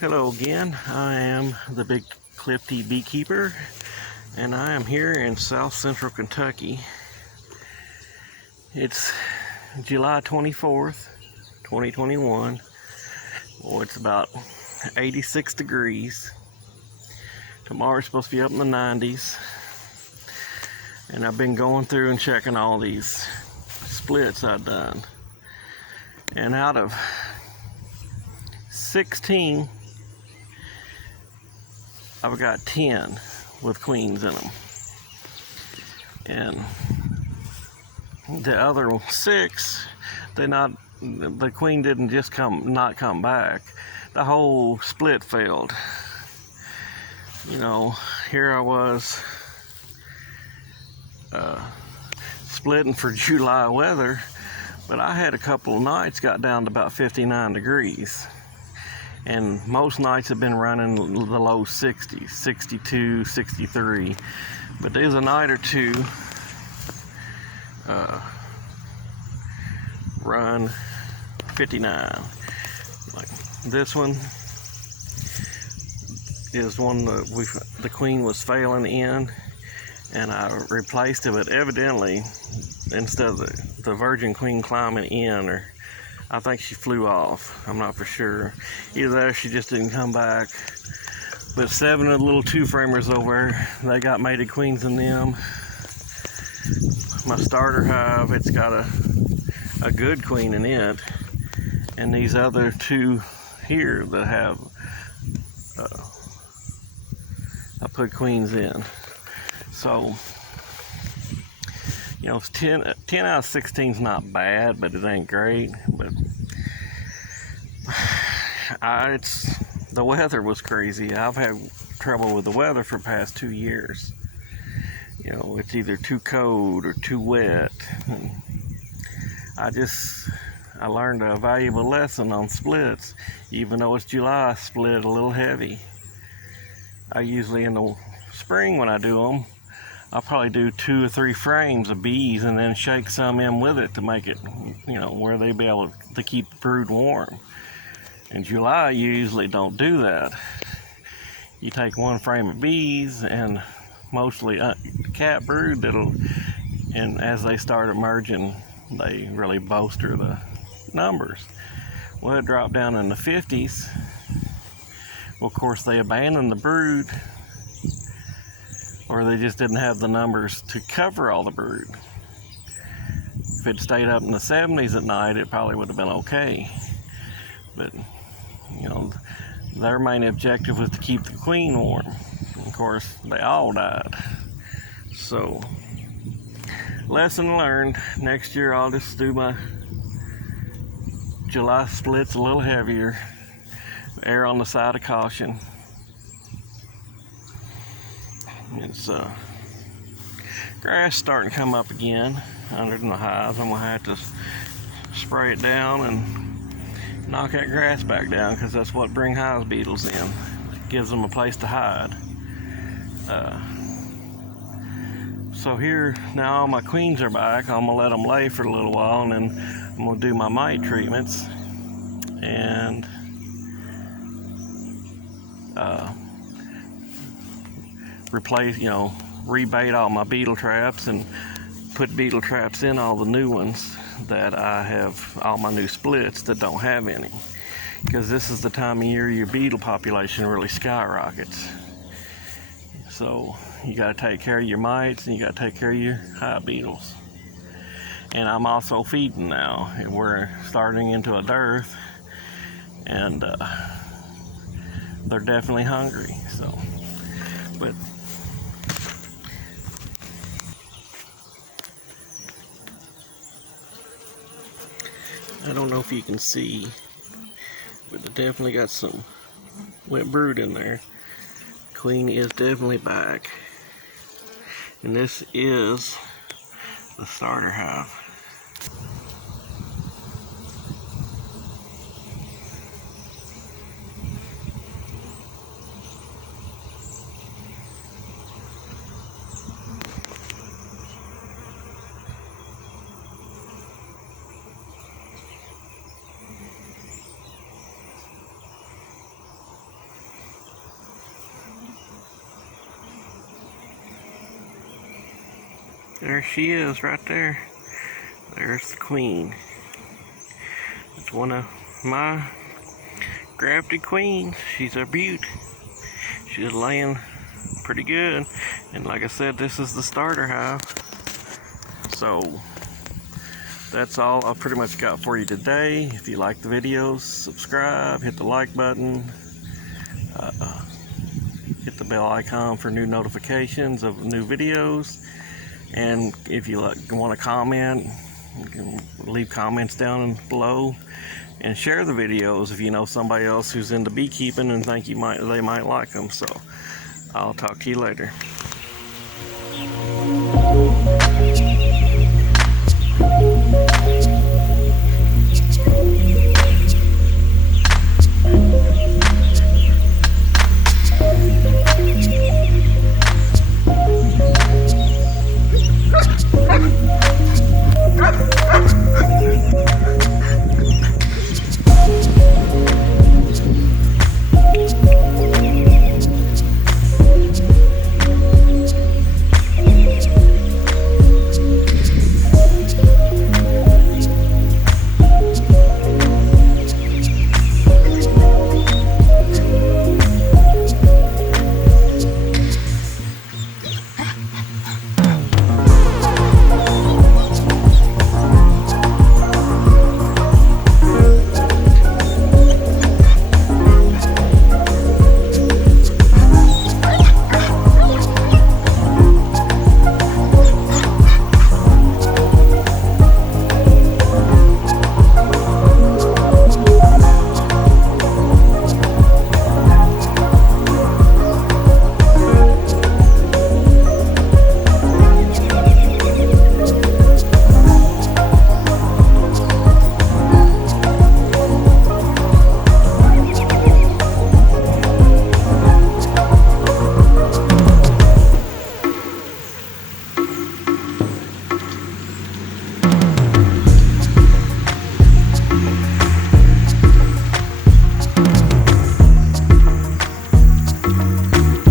Hello again, I am the Big Clifty Beekeeper, and I am here in South Central Kentucky. It's July 24th, 2021. Oh, it's about 86 degrees. Tomorrow's supposed to be up in the 90s. And I've been going through and checking all these splits I've done. And out of 16, I've got 10 with queens in them. And the other 6, the queen didn't just not come back. The whole split failed. You know, here I was splitting for July weather, but I had a couple of nights got down to about 59 degrees. And most nights have been running the low 60s, 62, 63. But there's a night or two run 59. Like this one is one that the queen was failing in, and I replaced it, but evidently instead of the virgin queen climbing in, or I think she flew off. I'm not for sure. Either that or she just didn't come back. But 7 of the little 2-framers over, they got mated queens in them. My starter hive, it's got a good queen in it. And these other 2 here that have, I put queens in. So, you know, 10 out of 16 is not bad, but it ain't great. But the weather was crazy. I've had trouble with the weather for the past 2 years. You know, it's either too cold or too wet. And I learned a valuable lesson on splits. Even though it's July, I split a little heavy. I usually, in the spring when I do them, I'll probably do 2 or 3 frames of bees and then shake some in with it to make it, you know, where they be able to keep the brood warm. In July, you usually don't do that. You take 1 frame of bees and mostly cat brood and as they start emerging, they really bolster the numbers. Well, it dropped down in the 50s. Well, of course, they abandoned the brood, or they just didn't have the numbers to cover all the brood. If it stayed up in the 70s at night, it probably would have been okay. But, you know, their main objective was to keep the queen warm. Of course, they all died. So, lesson learned. Next year, I'll just do my July splits a little heavier. Err on the side of caution. It's grass starting to come up again under the hives. I'm gonna have to spray it down and knock that grass back down, because that's what brings hive beetles in. It gives them a place to hide. So here now, all my queens are back. I'm gonna let them lay for a little while, and then I'm gonna do my mite treatments and replace, you know, rebait all my beetle traps and put beetle traps in all the new ones that I have, all my new splits that don't have any, because this is the time of year your beetle population really skyrockets. So you got to take care of your mites, and you got to take care of your hive beetles. And I'm also feeding now. We're starting into a dearth, and they're definitely hungry. So, but I don't know if you can see, but it definitely got some wet brood in there. Queen is definitely back. And this is the starter hive. There she is right there. There's the queen. It's one of my grafted queens. She's a beaut. She's laying pretty good. And like I said, this is the starter hive. So that's all I pretty much got for you today. If you like the videos, subscribe, hit the like button, hit the bell icon for new notifications of new videos. And if you want to comment, you can leave comments down below, and share the videos if you know somebody else who's into beekeeping and think they might like them. So I'll talk to you later.